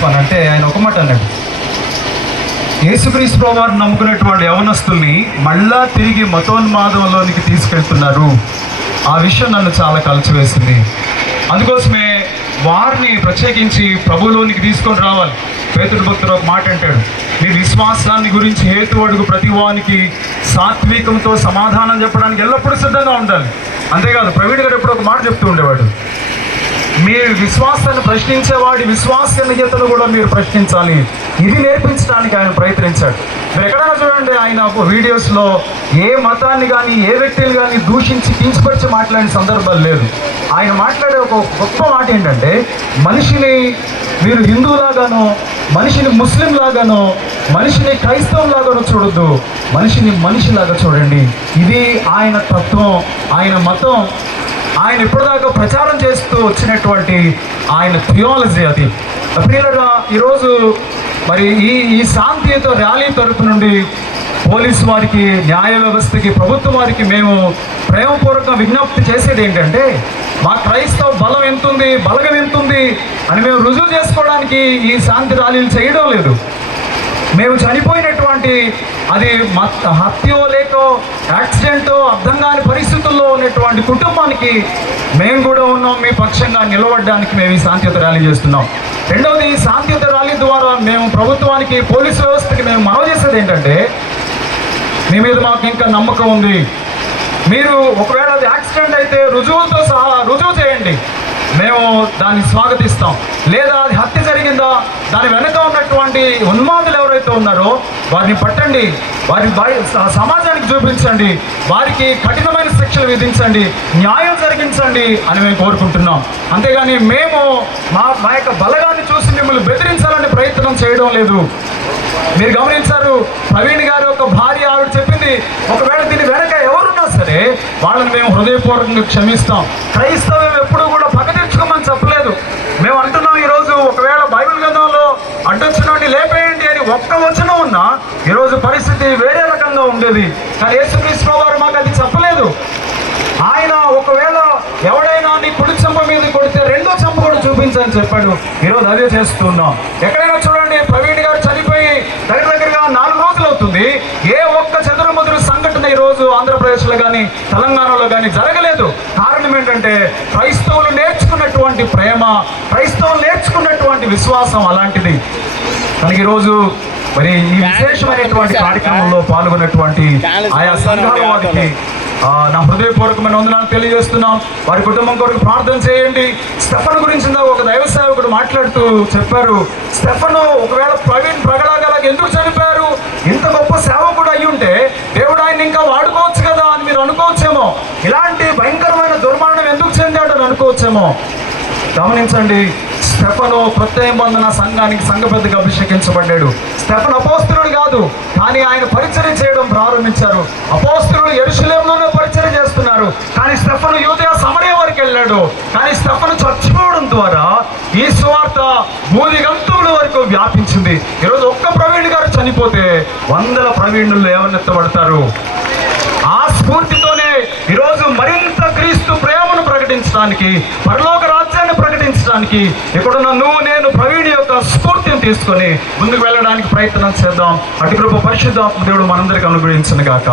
చెప్పాను అంటే ఆయన ఒక మాట అన్నాడు, యేసుక్రీస్తు వారిని నమ్ముకునేటువంటి యవనస్తుల్ని మళ్ళా తిరిగి మతోన్మాదంలోనికి తీసుకెళ్తున్నారు. ఆ విషయం నన్ను చాలా కలిసివేసింది. అందుకోసమే వారిని ప్రత్యేకించి ప్రభువులోనికి తీసుకొని రావాలి. పేతురు భక్తుడు ఒక మాట అంటాడు, మీ విశ్వాసాన్ని గురించి హేతు అడుగు ప్రతి వానికి సాత్వికంతో సమాధానం చెప్పడానికి ఎల్లప్పుడూ సిద్ధంగా ఉండాలి. అంతేకాదు, ప్రవీణ్ గారు ఎప్పుడు ఒక మాట చెప్తూ ఉండేవాడు, మీ విశ్వాసాన్ని ప్రశ్నించేవాడి విశ్వసనీయతను కూడా మీరు ప్రశ్నించాలి. ఇది నేర్పించడానికి ఆయన ప్రయత్నించాడు. మీరు ఎక్కడైనా చూడండి, ఆయన వీడియోస్లో ఏ మతాన్ని కానీ ఏ వ్యక్తిని కానీ దూషించి కించపరిచి మాట్లాడిన సందర్భాలు లేదు. ఆయన మాట్లాడే ఒక గొప్ప మాట ఏంటంటే, మనిషిని మీరు హిందువులాగానో, మనిషిని ముస్లిం లాగానో, మనిషిని క్రైస్తవులాగానో చూడొద్దు, మనిషిని మనిషిలాగా చూడండి. ఇది ఆయన తత్వం, ఆయన మతం, ఆయన ఇప్పటిదాకా ప్రచారం చేస్తూ వచ్చినటువంటి ఆయన థియాలజీ అది. ప్రియులుగా ఈరోజు మరి ఈ శాంతియుత ర్యాలీ తరపు నుండి పోలీసు వారికి, న్యాయ వ్యవస్థకి, ప్రభుత్వం వారికి మేము ప్రేమపూర్వక విజ్ఞప్తి చేసేది ఏంటంటే, మా క్రైస్తవ బలం ఎంతుంది, బలగం ఎంతుంది అని మేము రుజువు చేసుకోవడానికి ఈ శాంతి ర్యాలీలు చేయడం లేదు. మేము చనిపోయినటువంటి, అది హత్యో లేకో యాక్సిడెంటో అర్థం కాని పరిస్థితుల్లో ఉన్నటువంటి కుటుంబానికి మేము కూడా ఉన్నాం, మీ పక్షంగా నిలబడడానికి మేము ఈ శాంతియుత ర్యాలీ చేస్తున్నాం. రెండవది, ఈ శాంతియుత ర్యాలీ ద్వారా మేము ప్రభుత్వానికి, పోలీసు వ్యవస్థకి మేము మనవి చేసేది ఏంటంటే, మీ మీద మాకు ఇంకా నమ్మకం ఉంది. మీరు ఒకవేళ అది యాక్సిడెంట్ అయితే రుజువులతో సహా రుజువు చేయండి, మేము దాన్ని స్వాగతిస్తాం. లేదా అది హత్య జరిగిందా, దాని వెనక ఉన్నటువంటి ఉన్మాదులు ఎవరైతే ఉన్నారో వారిని పట్టండి, వారి సమాజానికి చూపించండి, వారికి కఠినమైన శిక్షలు విధించండి, న్యాయం జరిగించండి అని మేము కోరుకుంటున్నాం. అంతేగాని మేము మా యొక్క బలగాన్ని చూసి మిమ్మల్ని బెదిరించాలని ప్రయత్నం చేయడం లేదు. మీరు గమనించారు, ప్రవీణ్ గారి యొక్క భార్య ఆవిడ చెప్పింది, ఒకవేళ దీని వెనక ఎవరున్నా సరే వాళ్ళని మేము హృదయపూర్వకంగా క్షమిస్తాం. క్రైస్తవం ఎప్పుడు కూడా పగ తెచ్చుకోమని చెప్పలేదు. మేము అంటున్నాం, ఈరోజు ఒకవేళ బైబిల్ గ్రంథంలో అడ్డొచ్చినోడిని లేపేయండి అని ఒక్క వచనం ఉన్నా ఈరోజు పరిస్థితి వేరే రకంగా ఉండేది. కానీ యేసుక్రీస్తు వారు మాకు అది చెప్పలేదు. ఆయన ఒకవేళ ఎవడైనా నీ కుడి చెంప మీద కొడితే రెండో చెంప కూడా చూపించని చెప్పాడు. ఈరోజు అదే చేస్తున్నాం. ఎక్కడైనా చూడండి, ప్రవీణ్ గారు చనిపోయి దగ్గరగా 4 రోజులు అవుతుంది. ఏ ఒక్క చెదురుమదురు సంఘటన ఈరోజు ఆంధ్రప్రదేశ్లో కానీ తెలంగాణలో కానీ జరగలేదు. కారణం ఏంటంటే, క్రైస్తవులు నేర్చుకున్నటువంటి ప్రేమ, క్రైస్తవులు నేర్చుకున్నటువంటి విశ్వాసం అలాంటిది. కనుక ఈరోజు మరి ఈ విశేషమైనటువంటి కార్యక్రమంలో పాల్గొన్నటువంటి ఆయా సంఘాల వారికి నా హృదయపూర్వకమైన వందనాలు తెలియజేస్తున్నాం. వారి కుటుంబం కొరకు ప్రార్థన చేయండి. స్టెఫన్ గురించి ఒక దైవ సేవకుడు మాట్లాడుతూ చెప్పారు, స్టెఫను ఒకవేళ ప్రవీణ్ ప్రగలాగలాగా ఎందుకు చనిపోయారు, ఇంత గొప్ప సేవకుడు అయ్యి ఉంటే దేవుడు ఆయన ఇంకా వాడుకోవచ్చు కదా అని మీరు అనుకోవచ్చేమో. ఇలాంటి భయంకరమైన దుర్మరణం ఎందుకు చెందాడు అని అనుకోవచ్చేమో. గమనించండి, స్టెఫను ప్రత్యయ బంధన సంఘానికి సంఘ పెద్దగా అభిషేకించబడ్డాడు. స్టెఫన్ అపోస్తలుడు కాదు, కానీ ఆయన పరిచర్య చేయడం ప్రారంభించారు. అపోస్తలుడు యెరూషలేములోనే పరిచర్య చేస్తున్నారు, కానీ స్టెఫను యూదయ సమరయ వరకు వెళ్ళాడు. కానీ స్టెఫను చచ్చిపోవడం ద్వారా ఈ సువార్త భూదిగంతముల వరకు వ్యాపించింది. ఈరోజు ఒక్క ప్రవీణ్ గారు చనిపోతే 100 ప్రవీణులు ఏమన్నెత్తబడతారు. ఆ స్ఫూర్తితోనే ఈరోజు మరింత క్రీస్తు ప్రేమను ప్రకటించడానికి, పరలోక రాజ్యాన్ని ప్రకటించడానికి ఇక్కడున్న నువ్వు నేను ప్రవీణ్ యొక్క స్ఫూర్తిని తీసుకొని ముందుకు వెళ్ళడానికి ప్రయత్నం చేద్దాం. అటు కృప పరిశుద్ధాత్మ దేవుడు మనందరికీ అనుగ్రహించును గాక.